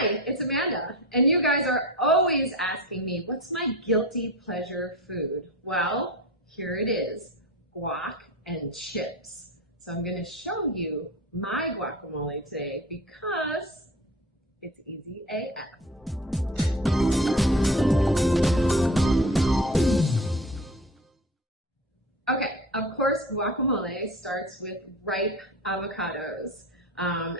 Hi, it's Amanda, and you guys are always asking me, what's my guilty pleasure food? Well, here it is, guac and chips. So I'm gonna show you my guacamole today because it's easy AF. Okay, of course, guacamole starts with ripe avocados.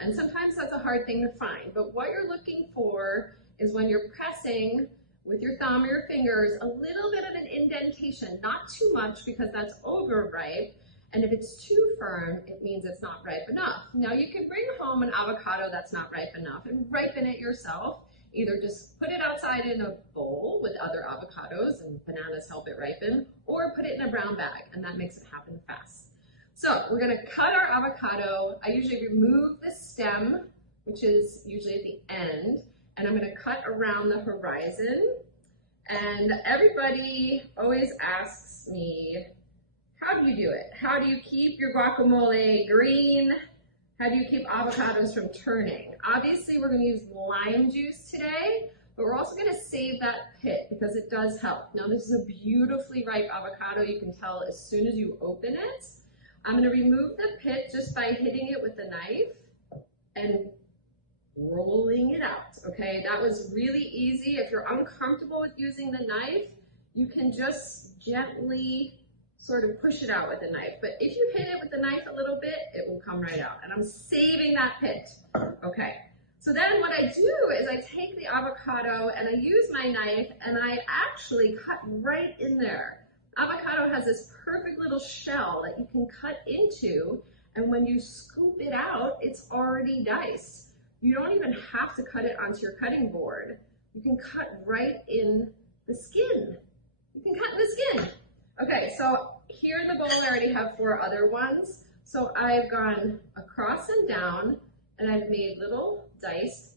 And sometimes that's a hard thing to find, but what you're looking for is when you're pressing with your thumb or your fingers, a little bit of an indentation, not too much because that's overripe. And if it's too firm, it means it's not ripe enough. Now you can bring home an avocado that's not ripe enough and ripen it yourself. Either just put it outside in a bowl with other avocados, and bananas help it ripen, or put it in a brown bag, and that makes it happen fast. So we're gonna cut our avocado. I usually remove the stem, which is usually at the end, and I'm gonna cut around the horizon. And everybody always asks me, how do you do it? How do you keep your guacamole green? How do you keep avocados from turning? Obviously, we're gonna use lime juice today, but we're also gonna save that pit because it does help. Now, this is a beautifully ripe avocado. You can tell as soon as you open it. I'm gonna remove the pit just by hitting it with the knife and rolling it out, okay? That was really easy. If you're uncomfortable with using the knife, you can just gently sort of push it out with the knife. But if you hit it with the knife a little bit, it will come right out. And I'm saving that pit, okay? So then what I do is I take the avocado and I use my knife and I actually cut right in there. Avocado has this perfect little shell that you can cut into, and when you scoop it out, it's already diced. You don't even have to cut it onto your cutting board. You can cut right in the skin. You can cut in the skin. Okay, so here in the bowl I already have 4 other ones. So I've gone across and down, and I've made little diced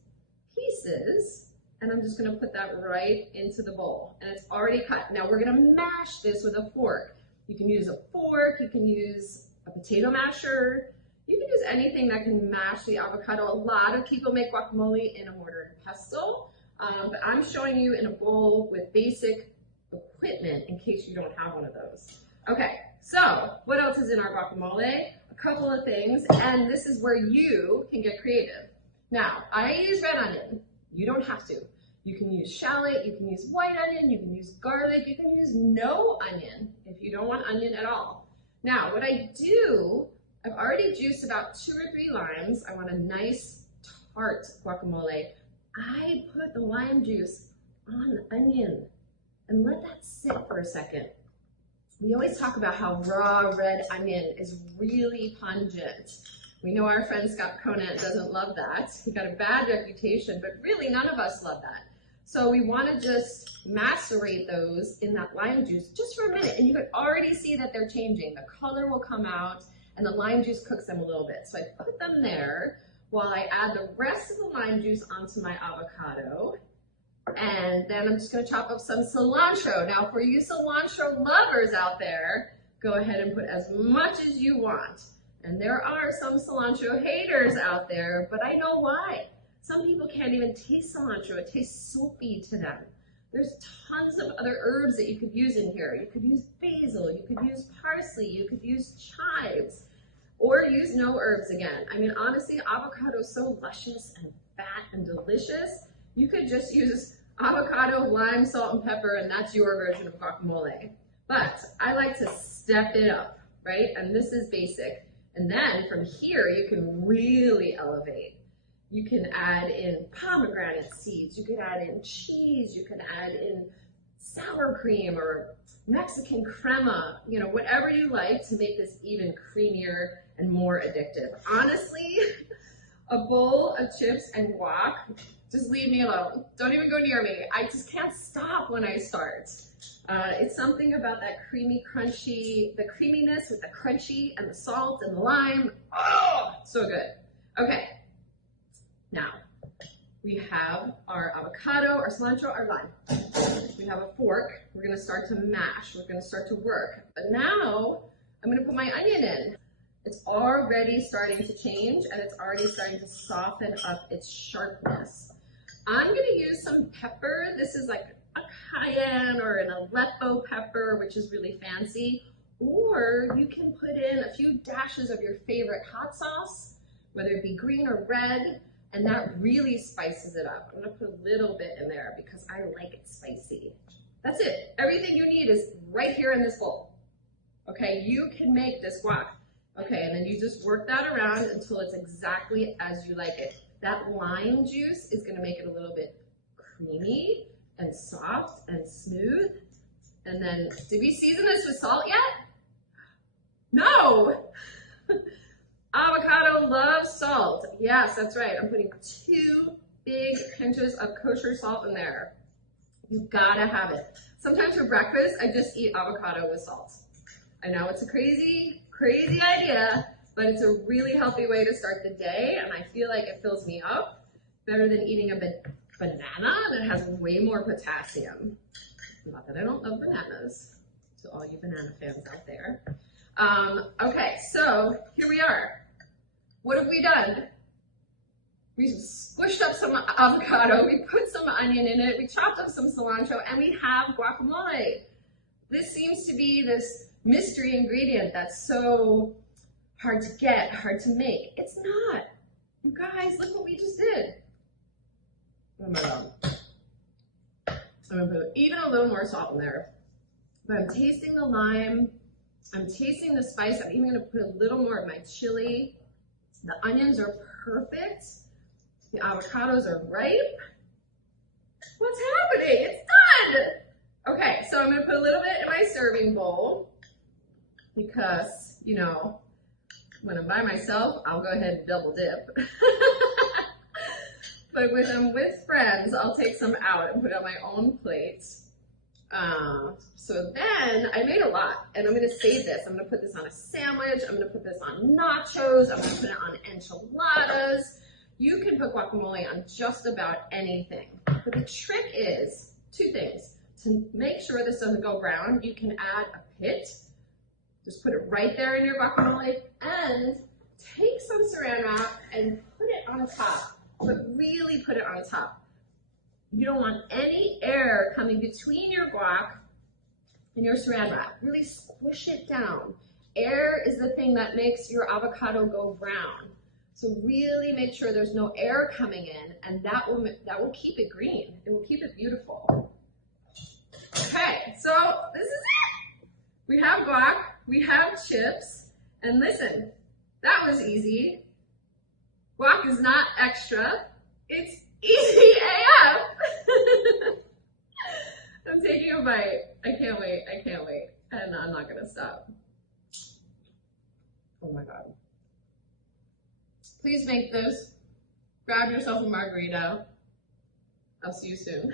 pieces. And I'm just gonna put that right into the bowl. And it's already cut. Now we're gonna mash this with a fork. You can use a fork, you can use a potato masher, you can use anything that can mash the avocado. A lot of people make guacamole in a mortar and pestle, but I'm showing you in a bowl with basic equipment in case you don't have one of those. Okay, so what else is in our guacamole? A couple of things, and this is where you can get creative. Now, I use red onion. You don't have to. You can use shallot, you can use white onion, you can use garlic, you can use no onion if you don't want onion at all. Now, what I do, I've already juiced about 2 or 3 limes. I want a nice tart guacamole. I put the lime juice on the onion and let that sit for a second. We always talk about how raw red onion is really pungent. We know our friend Scott Conant doesn't love that. He got a bad reputation, but really none of us love that. So we want to just macerate those in that lime juice just for a minute, and you can already see that they're changing. The color will come out, and the lime juice cooks them a little bit. So I put them there while I add the rest of the lime juice onto my avocado. And then I'm just gonna chop up some cilantro. Now for you cilantro lovers out there, go ahead and put as much as you want. And there are some cilantro haters out there, but I know why. Some people can't even taste cilantro. It tastes soapy to them. There's tons of other herbs that you could use in here. You could use basil, you could use parsley, you could use chives, or use no herbs again. I mean, honestly, avocado is so luscious and fat and delicious. You could just use avocado, lime, salt, and pepper, and that's your version of guacamole. But I like to step it up, right? And this is basic. And then from here, you can really elevate. You can add in pomegranate seeds, you could add in cheese, you can add in sour cream or Mexican crema, you know, whatever you like to make this even creamier and more addictive. Honestly, a bowl of chips and guac, just leave me alone. Don't even go near me. I just can't stop when I start. It's something about that creamy, crunchy, the creaminess with the crunchy and the salt and the lime. Oh, so good. Okay, now we have our avocado, our cilantro, our lime. We have a fork. We're gonna start to mash. We're gonna start to work. But now I'm gonna put my onion in. It's already starting to change and it's already starting to soften up its sharpness. I'm gonna use some pepper. This is like a cayenne or an Aleppo pepper, which is really fancy. Or you can put in a few dashes of your favorite hot sauce, whether it be green or red, and that really spices it up. I'm gonna put a little bit in there because I like it spicy. That's it. Everything you need is right here in this bowl. Okay, you can make this guac. Okay, and then you just work that around until it's exactly as you like it. That lime juice is gonna make it a little bit creamy and soft and smooth. And then, did we season this with salt yet? No! Avocado loves salt. Yes, that's right. I'm putting 2 big pinches of kosher salt in there. You gotta have it. Sometimes for breakfast, I just eat avocado with salt. I know it's a crazy, crazy idea, but it's a really healthy way to start the day, and I feel like it fills me up better than eating a banana that has way more potassium. Not that I don't love bananas, to all you banana fans out there. Okay, so here we are. What have we done? We squished up some avocado, we put some onion in it, we chopped up some cilantro, and we have guacamole. This seems to be this mystery ingredient that's so hard to get, hard to make. It's not. You guys, look what we just did. Oh my God. I'm gonna put even a little more salt in there. But I'm tasting the lime, I'm tasting the spice, I'm even gonna put a little more of my chili. The onions are perfect. The avocados are ripe. What's happening? It's done! Okay, so I'm gonna put a little bit in my serving bowl because, you know, when I'm by myself, I'll go ahead and double dip. But when I'm with friends, I'll take some out and put it on my own plate. So then, I made a lot, and I'm gonna save this. I'm gonna put this on a sandwich, I'm gonna put this on nachos, I'm gonna put it on enchiladas. You can put guacamole on just about anything. But the trick is 2 things. To make sure this doesn't go brown, you can add a pit. Just put it right there in your guacamole, and take some saran wrap and put it on top. But really put it on top. You don't want any air coming between your guac and your saran wrap. Really squish it down. Air is the thing that makes your avocado go brown. So really make sure there's no air coming in, and that will keep it green. It will keep it beautiful. Okay, so this is it. We have guac, we have chips, and listen, that was easy. Guac is not extra, it's easy AF. I'm taking a bite. I can't wait, and I'm not gonna stop. Oh my God. Please make this. Grab yourself a margarita. I'll see you soon.